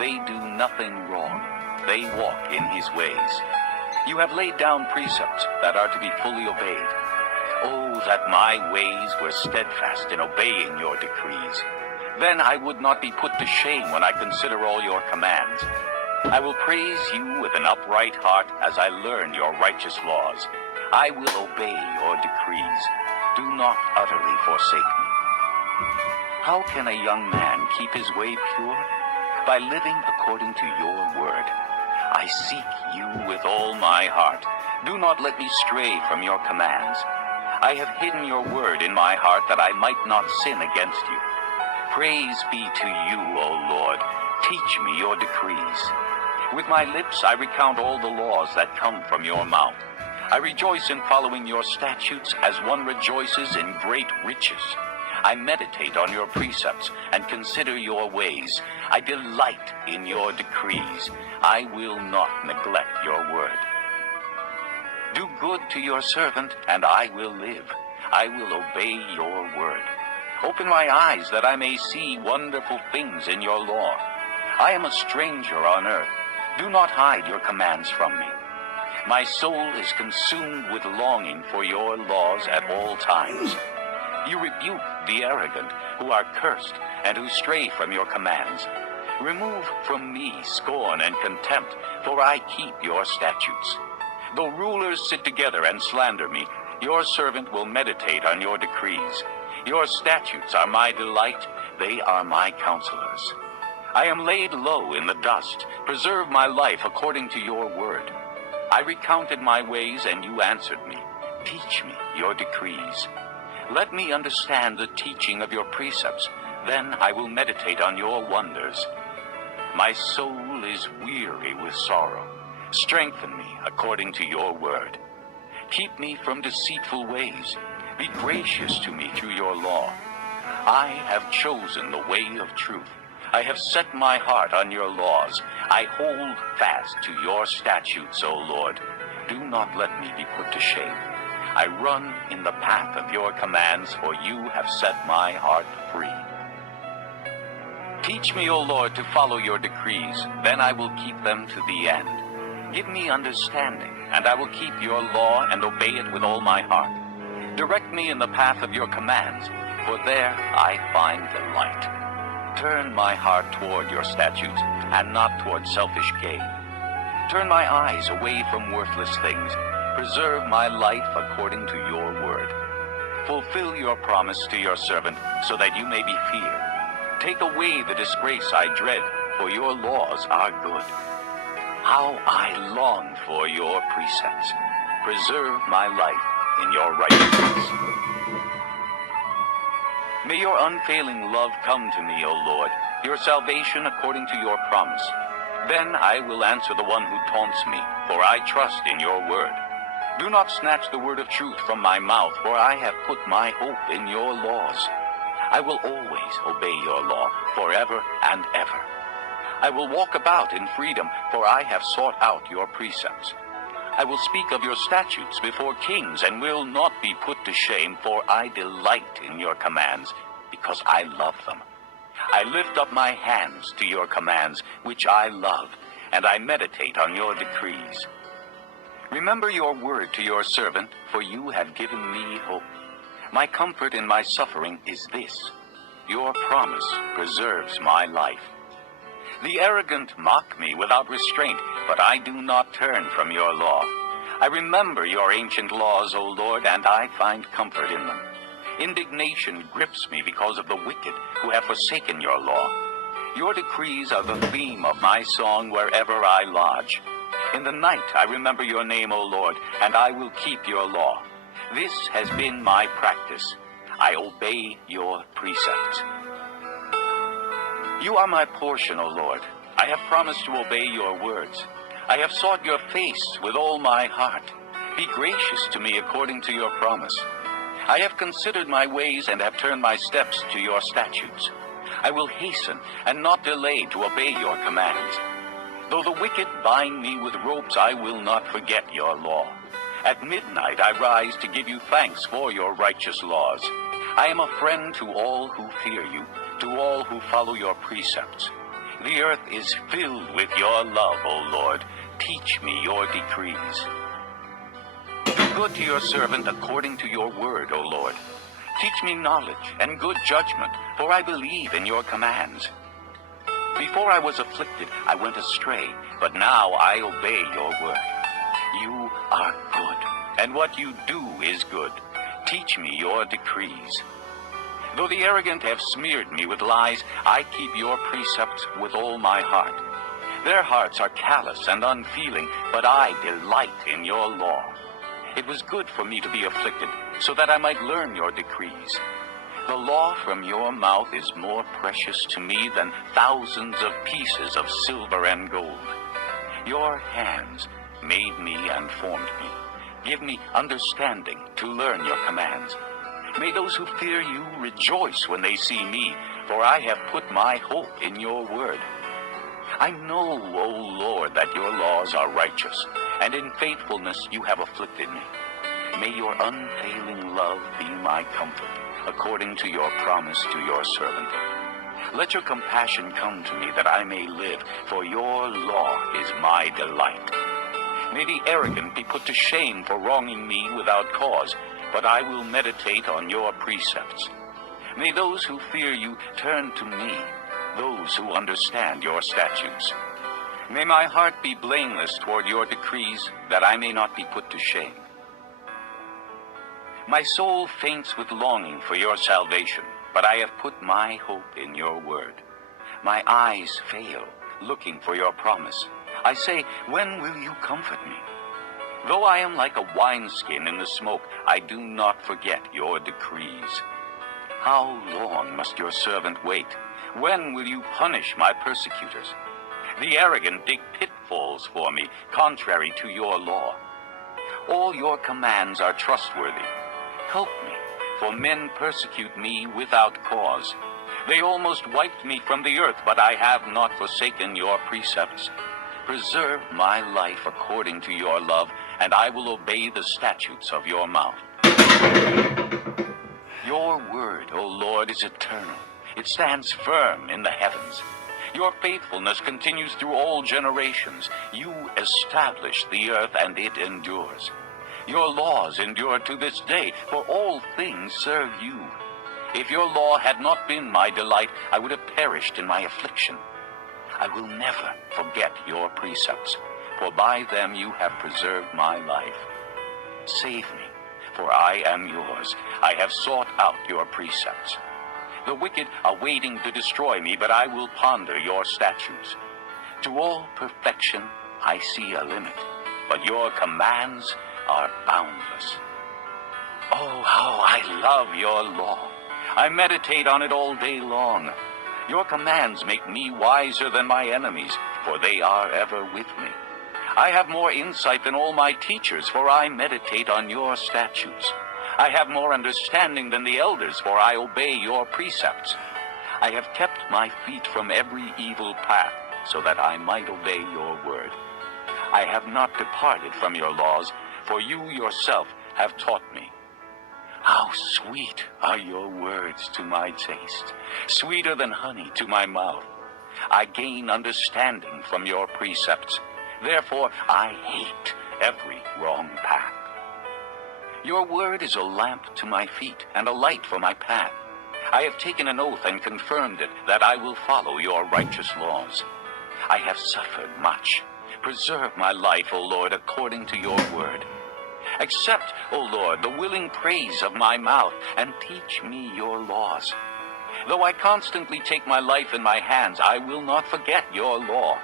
they do nothing wrong. They walk in his ways. You have laid down precepts that are to be fully obeyed. Oh, that my ways were steadfast in obeying your decrees. Then I would not be put to shame when I consider all your commands. I will praise you with an upright heart as I learn your righteous laws. I will obey your decrees. Do not utterly forsake me. How can a young man keep his way pure? By living according to your word. I seek you with all my heart. Do not let me stray from your commands. I have hidden your word in my heart that I might not sin against you. Praise be to you, O Lord. Teach me your decrees. With my lips I recount all the laws that come from your mouth. I rejoice in following your statutes as one rejoices in great riches. I meditate on your precepts and consider your ways. I delight in your decrees. I will not neglect your word. Do good to your servant, and I will live. I will obey your word. Open my eyes that I may see wonderful things in your law. I am a stranger on earth. Do not hide your commands from me. My soul is consumed with longing for your laws at all times. You rebuke the arrogant who are cursed and who stray from your commands. Remove from me scorn and contempt, for I keep your statutes. Though rulers sit together and slander me, your servant will meditate on your decrees. Your statutes are my delight. They are my counselors. I am laid low in the dust. Preserve my life according to your word. I recounted my ways, and you answered me. Teach me your decrees. Let me understand the teaching of your precepts. Then I will meditate on your wonders. My soul is weary with sorrow. Strengthen me according to your word. Keep me from deceitful ways. Be gracious to me through your law. I have chosen the way of truth. I have set my heart on your laws. I hold fast to your statutes, O Lord. Do not let me be put to shame. I run in the path of your commands, for you have set my heart free. Teach me, O Lord, to follow your decrees. Then I will keep them to the end. Give me understanding, and I will keep your law and obey it with all my heart. Direct me in the path of your commands, for there I find delight. Turn my heart toward your statutes, and not toward selfish gain. Turn my eyes away from worthless things. Preserve my life according to your word. Fulfill your promise to your servant, so that you may be feared. Take away the disgrace I dread, for your laws are good. How I long for your precepts. Preserve my life in your righteousness. May your unfailing love come to me, O Lord, your salvation according to your promise. Then I will answer the one who taunts me, for I trust in your word. Do not snatch the word of truth from my mouth, for I have put my hope in your laws. I will always obey your law, forever and ever. I will walk about in freedom, for I have sought out your precepts. I will speak of your statutes before kings, and will not be put to shame, for I delight in your commands, because I love them. I lift up my hands to your commands, which I love, and I meditate on your decrees. Remember your word to your servant, for you have given me hope. My comfort in my suffering is this: your promise preserves my life. The arrogant mock me without restraint, but I do not turn from your law. I remember your ancient laws, O Lord, and I find comfort in them. Indignation grips me because of the wicked who have forsaken your law. Your decrees are the theme of my song wherever I lodge. In the night I remember your name, O Lord, and I will keep your law. This has been my practice. I obey your precepts. You are my portion, O Lord. I have promised to obey your words. I have sought your face with all my heart. Be gracious to me according to your promise. I have considered my ways and have turned my steps to your statutes. I will hasten and not delay to obey your commands. Though the wicked bind me with ropes, I will not forget your law. At midnight I rise to give you thanks for your righteous laws. I am a friend to all who fear you, to all who follow your precepts. The earth is filled with your love, O Lord. Teach me your decrees. Do good to your servant according to your word, O Lord. Teach me knowledge and good judgment, for I believe in your commands. Before I was afflicted, I went astray, but now I obey your word. You are good, and what you do is good. Teach me your decrees. Though the arrogant have smeared me with lies, I keep your precepts with all my heart. Their hearts are callous and unfeeling, but I delight in your law. It was good for me to be afflicted, so that I might learn your decrees. The law from your mouth is more precious to me than thousands of pieces of silver and gold. Your hands made me and formed me. Give me understanding to learn your commands. May those who fear you rejoice when they see me, for I have put my hope in your word. I know, O Lord, that your laws are righteous, and in faithfulness you have afflicted me. May your unfailing love be my comfort, according to your promise to your servant. Let your compassion come to me that I may live, for your law is my delight. May the arrogant be put to shame for wronging me without cause, but I will meditate on your precepts. May those who fear you turn to me, those who understand your statutes. May my heart be blameless toward your decrees, that I may not be put to shame. My soul faints with longing for your salvation, but I have put my hope in your word. My eyes fail, looking for your promise. I say, when will you comfort me? Though I am like a wineskin in the smoke, I do not forget your decrees. How long must your servant wait? When will you punish my persecutors? The arrogant dig pitfalls for me, contrary to your law. All your commands are trustworthy. Help me, for men persecute me without cause. They almost wiped me from the earth, but I have not forsaken your precepts. Preserve my life according to your love, and I will obey the statutes of your mouth. Your word, O Lord, is eternal. It stands firm in the heavens. Your faithfulness continues through all generations. You establish the earth, and it endures. Your laws endure to this day, for all things serve you. If your law had not been my delight, I would have perished in my affliction. I will never forget your precepts, for by them you have preserved my life. Save me, for I am yours. I have sought out your precepts. The wicked are waiting to destroy me, but I will ponder your statutes. To all perfection I see a limit, but your commands are boundless. Oh, how I love your law. I meditate on it all day long. Your commands make me wiser than my enemies, for they are ever with me. I have more insight than all my teachers, for I meditate on your statutes. I have more understanding than the elders, for I obey your precepts. I have kept my feet from every evil path, so that I might obey your word. I have not departed from your laws, for you yourself have taught me. How sweet are your words to my taste, sweeter than honey to my mouth. I gain understanding from your precepts. Therefore I hate every wrong path. Your word is a lamp to my feet and a light for my path. I have taken an oath and confirmed it, that I will follow your righteous laws. I have suffered much. Preserve my life, O Lord, according to your word. Accept, O Lord, the willing praise of my mouth, and teach me your laws. Though I constantly take my life in my hands, I will not forget your law.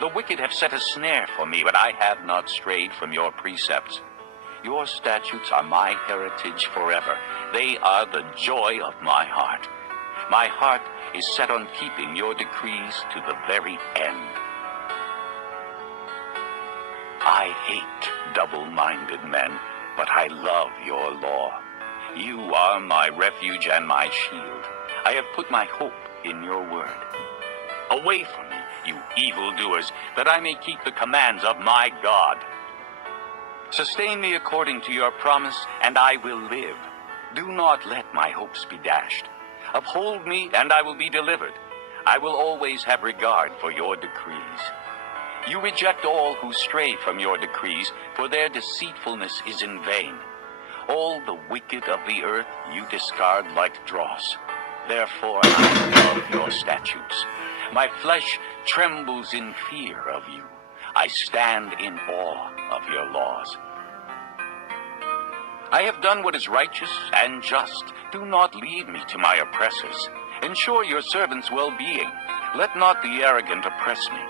The wicked have set a snare for me, but I have not strayed from your precepts. Your statutes are my heritage forever. They are the joy of my heart. My heart is set on keeping your decrees to the very end. I hate double-minded men, but I love your law. You are my refuge and my shield. I have put my hope in your word. Away from me, you evildoers, that I may keep the commands of my God. Sustain me according to your promise, and I will live. Do not let my hopes be dashed. Uphold me, and I will be delivered. I will always have regard for your decrees. You reject all who stray from your decrees, for their deceitfulness is in vain. All the wicked of the earth you discard like dross. Therefore I love your statutes. My flesh trembles in fear of you. I stand in awe of your laws. I have done what is righteous and just. Do not lead me to my oppressors. Ensure your servant's well-being. Let not the arrogant oppress me.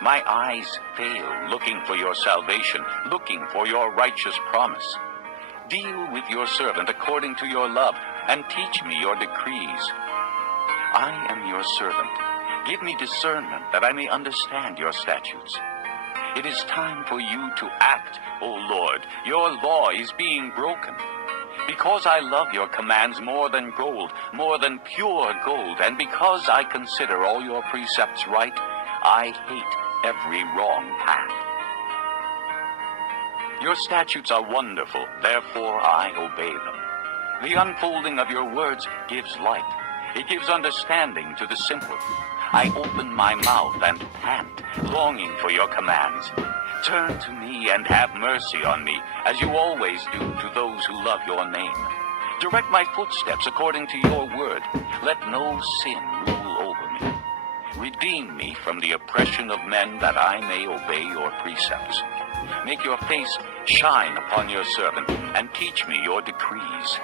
My eyes fail looking for your salvation, looking for your righteous promise. Deal with your servant according to your love, and teach me your decrees. I am your servant. Give me discernment that I may understand your statutes. It is time for you to act, O Lord. Your law is being broken. Because I love your commands more than gold, more than pure gold, and because I consider all your precepts right, I hate every wrong path. Your statutes are wonderful, therefore I obey them. The unfolding of your words gives light. It gives understanding to the simple. I open my mouth and pant, longing for your commands. Turn to me and have mercy on me, as you always do to those who love your name. Direct my footsteps according to your word. Let no sin rule over me. Redeem me from the oppression of men, that I may obey your precepts. Make your face shine upon your servant, and teach me your decrees.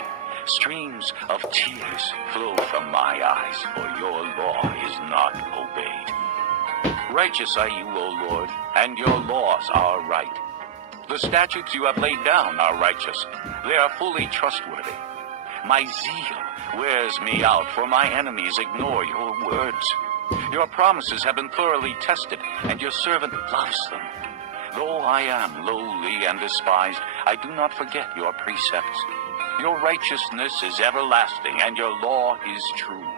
Streams of tears flow from my eyes, for your law is not obeyed. Righteous are you, O Lord, and your laws are right. The statutes you have laid down are righteous. They are fully trustworthy. My zeal wears me out, for my enemies ignore your words. Your promises have been thoroughly tested, and your servant loves them. Though I am lowly and despised, I do not forget your precepts. Your righteousness is everlasting, and your law is true.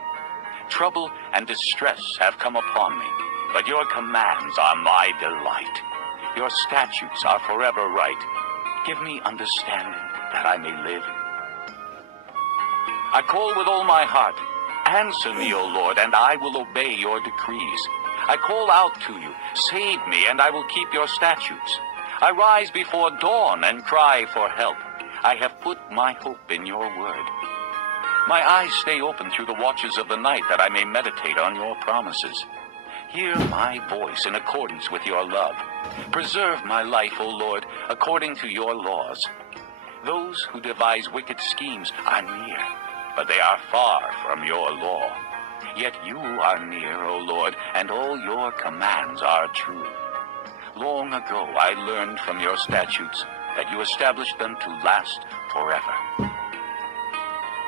Trouble and distress have come upon me, but your commands are my delight. Your statutes are forever right. Give me understanding, that I may live. I call with all my heart. Answer me, O Lord, and I will obey your decrees. I call out to you. Save me, and I will keep your statutes. I rise before dawn and cry for help. I have put my hope in your word. My eyes stay open through the watches of the night, that I may meditate on your promises. Hear my voice in accordance with your love. Preserve my life, O Lord, according to your laws. Those who devise wicked schemes are near, but they are far from your law. Yet you are near, O Lord, and all your commands are true. Long ago I learned from your statutes that you established them to last forever.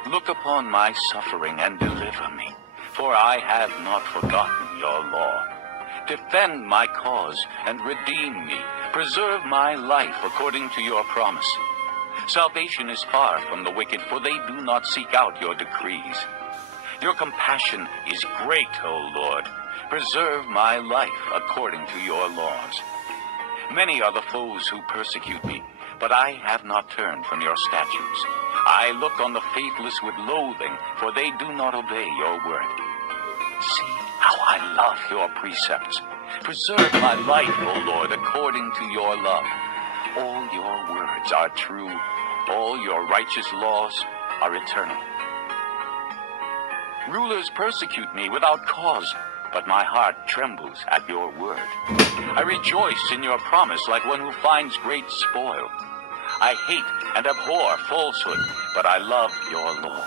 Look upon my suffering and deliver me, for I have not forgotten your law. Defend my cause and redeem me. Preserve my life according to your promise. Salvation is far from the wicked, for they do not seek out your decrees. Your compassion is great, O Lord. Preserve my life according to your laws. Many are the foes who persecute me, but I have not turned from your statutes. I look on the faithless with loathing, for they do not obey your word. See how I love your precepts. Preserve my life, O Lord, according to your love. All your words are true. All your righteous laws are eternal. Rulers persecute me without cause, but my heart trembles at your word. I rejoice in your promise like one who finds great spoil. I hate and abhor falsehood, but I love your law.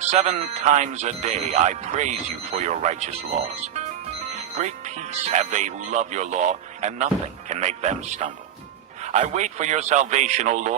7 times a day I praise you for your righteous laws. Great peace have they who love your law, and nothing can make them stumble. I wait for your salvation, O Lord.